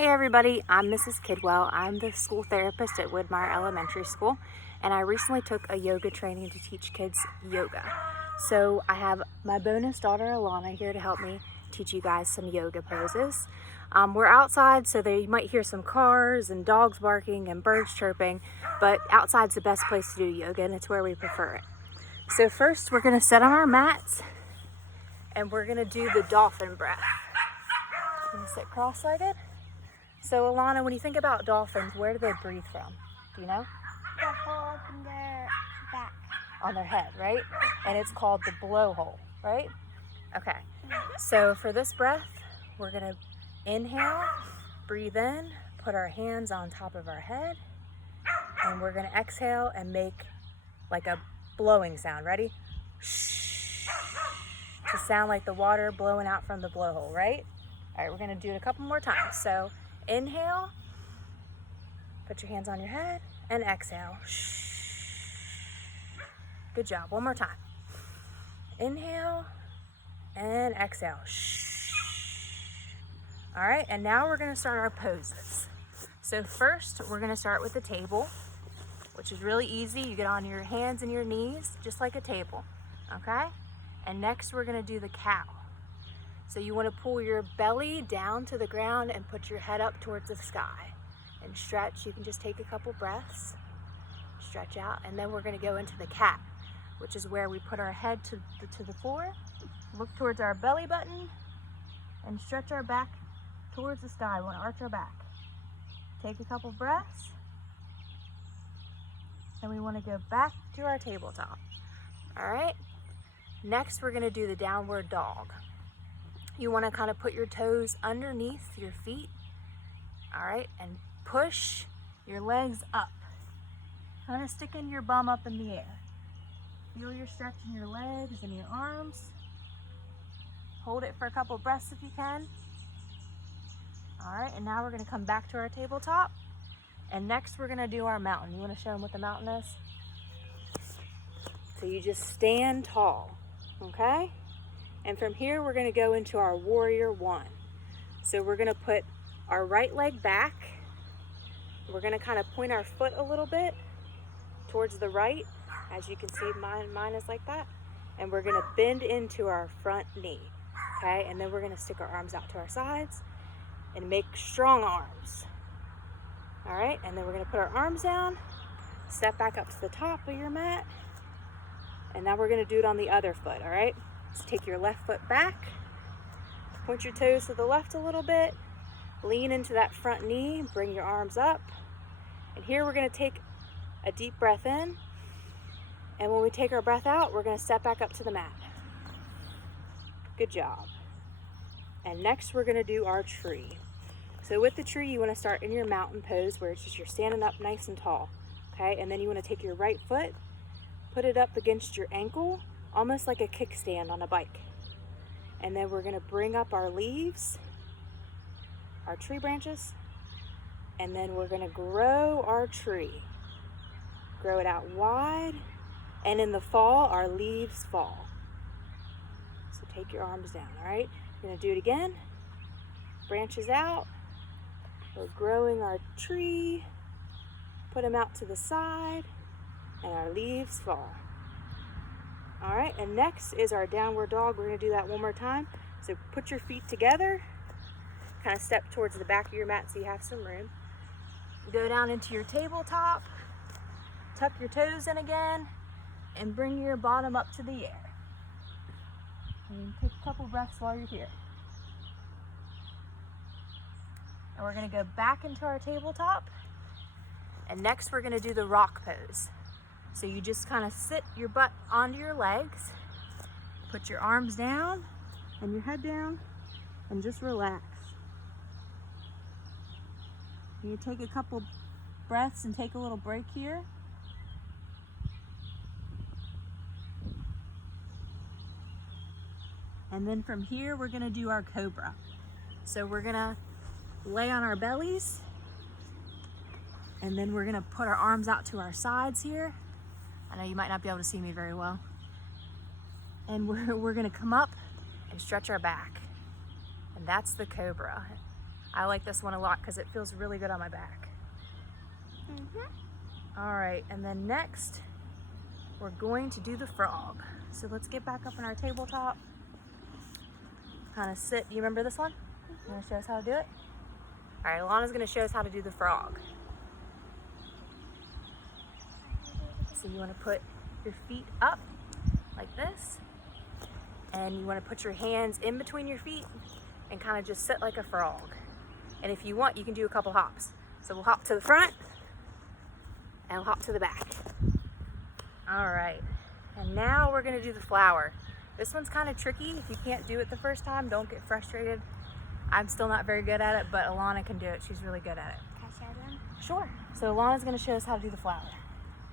Everybody, I'm Mrs. Kidwell. I'm the school therapist at Woodmire Elementary School, and I recently took a yoga training to teach kids yoga. So I have my bonus daughter Alana here to help me teach you guys some yoga poses. We're outside, so you might hear some cars and dogs barking and birds chirping, but outside's the best place to do yoga, and it's where we prefer it. So first we're going to sit on our mats and we're going to do the dolphin breath. We're going to sit cross-legged. So Alana, when you think about dolphins, where do they breathe from? Do you know? The hole in their back. On their head, right? And it's called the blowhole, right? Okay. So for this breath, we're going to inhale, breathe in, put our hands on top of our head, and we're going to exhale and make like a blowing sound. Ready? To sound like the water blowing out from the blowhole, right? All right, we're going to do it a couple more times. So inhale, put your hands on your head, and exhale. Good job. One more time. Inhale and exhale. All right, and now we're going to start our poses. So first, we're going to start with the table, which is really easy. You get on your hands and your knees, just like a table, okay? And next, we're going to do the cow. So you want to pull your belly down to the ground and put your head up towards the sky and stretch. You can just take a couple breaths, stretch out, and then we're going to go into the cat, which is where we put our head to the floor, look towards our belly button, and stretch our back towards the sky. We want to arch our back. Take a couple breaths, and we want to go back to our tabletop. All right? Next, we're going to do the downward dog. You want to kind of put your toes underneath your feet, all right, and push your legs up. Kind of sticking your bum up in the air. Feel your stretch in your legs and your arms. Hold it for a couple breaths if you can. All right, and now we're going to come back to our tabletop. And next we're going to do our mountain. You want to show them what the mountain is? So you just stand tall, okay? And from here, we're going to go into our warrior one. So we're going to put our right leg back. We're going to kind of point our foot a little bit towards the right. As you can see, mine is like that. And we're going to bend into our front knee. Okay, and then we're going to stick our arms out to our sides and make strong arms. All right, and then we're going to put our arms down, step back up to the top of your mat. And now we're going to do it on the other foot, all right? So take your left foot back, point your toes to the left a little bit, lean into that front knee, bring your arms up. And here we're going to take a deep breath in. And when we take our breath out, we're going to step back up to the mat. Good job. And next we're going to do our tree. So with the tree, you want to start in your mountain pose where it's just you're standing up nice and tall. Okay, and then you want to take your right foot, put it up against your ankle, almost like a kickstand on a bike. And then we're going to bring up our leaves, our tree branches, and then we're going to grow our tree. Grow it out wide, and in the fall, our leaves fall. So take your arms down, all right? We're going to do it again. Branches out. We're growing our tree. Put them out to the side, and our leaves fall. All right, and next is our downward dog. We're going to do that one more time. So put your feet together, kind of step towards the back of your mat so you have some room. Go down into your tabletop, tuck your toes in again, and bring your bottom up to the air. And take a couple breaths while you're here. And we're going to go back into our tabletop. And next we're going to do the rock pose. So you just kind of sit your butt onto your legs, put your arms down and your head down, and just relax. You take a couple breaths and take a little break here. And then from here, we're gonna do our cobra. So we're gonna lay on our bellies, and then we're gonna put our arms out to our sides here. I know you might not be able to see me very well. And we're gonna come up and stretch our back. And that's the cobra. I like this one a lot because it feels really good on my back. All right, and then next, we're going to do the frog. So let's get back up on our tabletop. Kind of sit. Do you remember this one? You want to show us how to do it? All right, Alana's going to show us how to do the frog. So you want to put your feet up like this, and you want to put your hands in between your feet and kind of just sit like a frog. And if you want, you can do a couple hops. So we'll hop to the front and we'll hop to the back. All right, and now we're going to do the flower. This one's kind of tricky. If you can't do it the first time, don't get frustrated. I'm still not very good at it, but Alana can do it. She's really good at it. Can I show them? Sure. So Alana's going to show us how to do the flower.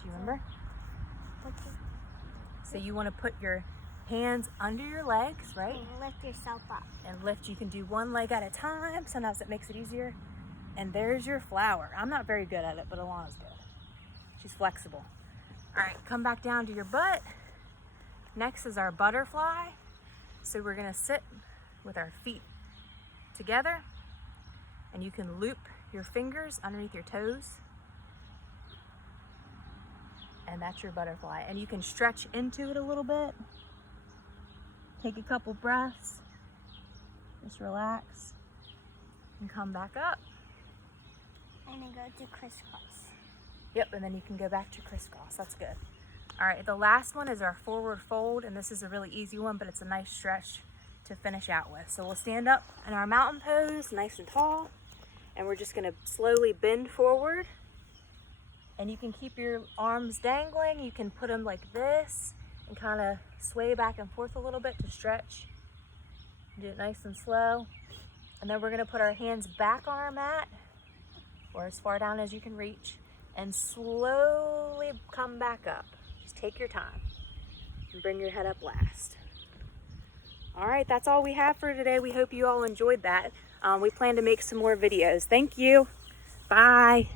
Do you remember? So you want to put your hands under your legs, right? And lift yourself up. And lift. You can do one leg at a time. Sometimes it makes it easier. And there's your flower. I'm not very good at it, but Alana's good. She's flexible. All right, come back down to your butt. Next is our butterfly. So we're gonna sit with our feet together, and you can loop your fingers underneath your toes. And that's your butterfly. And you can stretch into it a little bit. Take a couple breaths. Just relax and come back up. And then go to crisscross. Yep, and then you can go back to crisscross. That's good. All right, the last one is our forward fold, and this is a really easy one, but it's a nice stretch to finish out with. So we'll stand up in our mountain pose, nice and tall, and we're just gonna slowly bend forward. And you can keep your arms dangling. You can put them like this and kind of sway back and forth a little bit to stretch. Do it nice and slow. And then we're gonna put our hands back on our mat, or as far down as you can reach, and slowly come back up. Just take your time and bring your head up last. All right, that's all we have for today. We hope you all enjoyed that. We plan to make some more videos. Thank you. Bye.